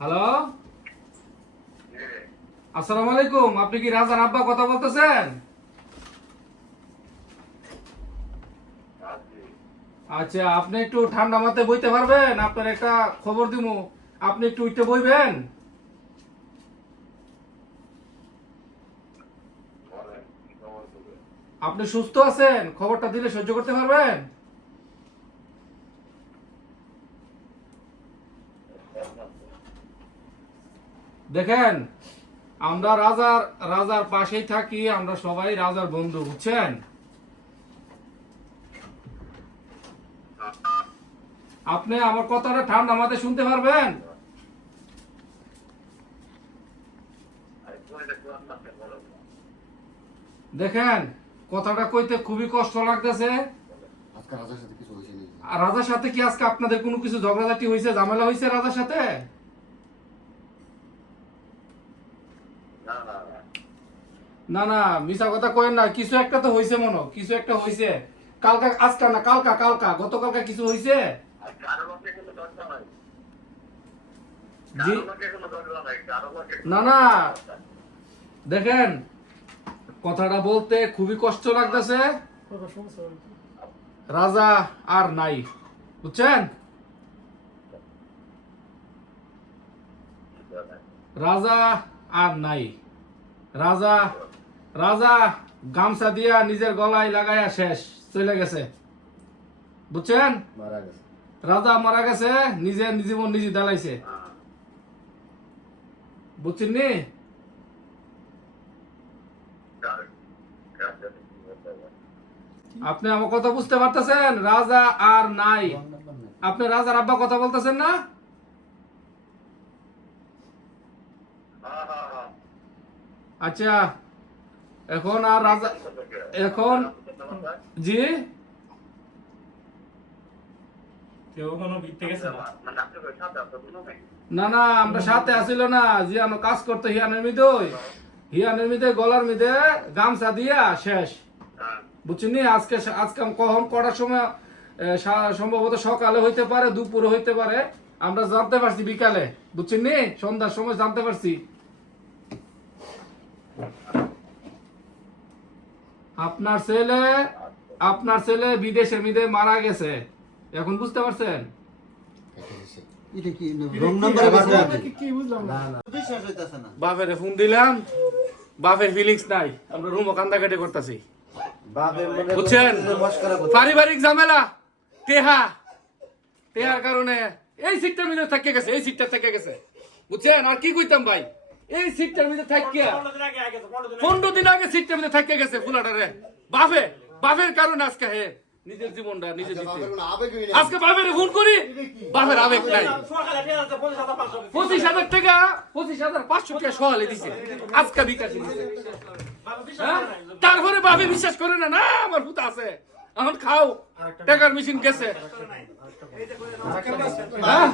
Hello, আসসালামু আলাইকুম। আপনি কি রাজার আব্বা কথা বলতেছেন? আচ্ছা, আপনি একটু ঠান্ডা মাথায় বইতে পারবেন? আপনার একটা খবর দিমু, আপনি একটু উঠতে বইবেন? আপনি সুস্থ আছেন? খবরটা দিলে সহ্য করতে পারবেন? দেখেন, আমরা রাজার রাজার পাশেই থাকি, আমরা সবাই রাজার বন্ধু, বুঝছেন? আপনি আমার কথাটা ঠান্ডা মাথায় শুনতে পারবেন? দেখেন, কথাটা কইতে খুবই কষ্ট লাগতেছে। আজকে রাজার সাথে কিছু হয়েছে নাকি? আর রাজার সাথে কি আজকে আপনাদের কোনো কিছু ঝগড়াঝাটি হয়েছে, ঝামেলা হয়েছে রাজার সাথে? না না, মিছা কথা কইেন না। কিছু একটা তো হয়েছে, মনে কিছু একটা হয়েছে। কালকা, আজকে না, কালকা কালকা গতকালকা কিছু হয়েছে। জি, না না, দেখেন, কথাটা বলতে খুবই কষ্ট লাগতেছে। রাজা আর নাই, বুঝছেন? রাজা আর নাই। রাজা রাজা গামছা দিয়া নিজের গলায় লাগাইয়া শেষ, চলে গেছে, বুঝছেন? মারা গেছে। রাজা মারা গেছে, নিজের জীবন নিজে দালাইছে, বুঝছেন নি? আপনি আমার কথা বুঝতে পারতেছেন? রাজা আর নাই। আপনি রাজার আব্বা কথা বলতেছেন না? আচ্ছা, এখন আর রাজা, এখন, জি, না না, আমরা সাথে আসিল না, জিয়ানো কাজ করতে হিয়ানের মিদে গলার মিদে গামছা দিয়া শেষ, বুঝছেন? আজকে আজকে কখন কটার সময়, সম্ভবত সকালে হইতে পারে, দুপুরে হইতে পারে, আমরা জানতে পারছি বিকালে, বুঝছেন নি? সন্ধ্যার সময় জানতে পারছি। আপনার ছেলে বিদেশের মিদে মারা গেছে, এখন বুঝতে পারছেন? এটা কি রং নাম্বার বাপের ফোন দিলাম, বাপের ফিলিংস নাই, আমরা রুমও কান্দাকাটি করতেছি, বুঝছেন? পারিবারিক ঝামেলা, টেহার কারণে এই সিটটার মধ্যে থেকে গেছে, এই সিটটা থেকে গেছে, বুঝছেন? আর কি কইতাম ভাই, এই সিটটার মধ্যে থাকিয়া 15 দিন আগে সিটটার মধ্যে থেকে গেছে ফুলাটারে। বাপের কারণে আজকে হে নিজের জীবনটা নিজে দিতে, আজকে বাপের ফোন করি, বাপের আবেগ নাই। 25,000 টাকা, 25,500 টাকা সহালে দিছে, আজকে বিকাশে দিছে। হ্যাঁ? তারপরে বাপে বিশ্বাস করে না, না আমার ভূত আছে, এখন খাও, টাকার মেশিন গেছে। হ্যাঁ?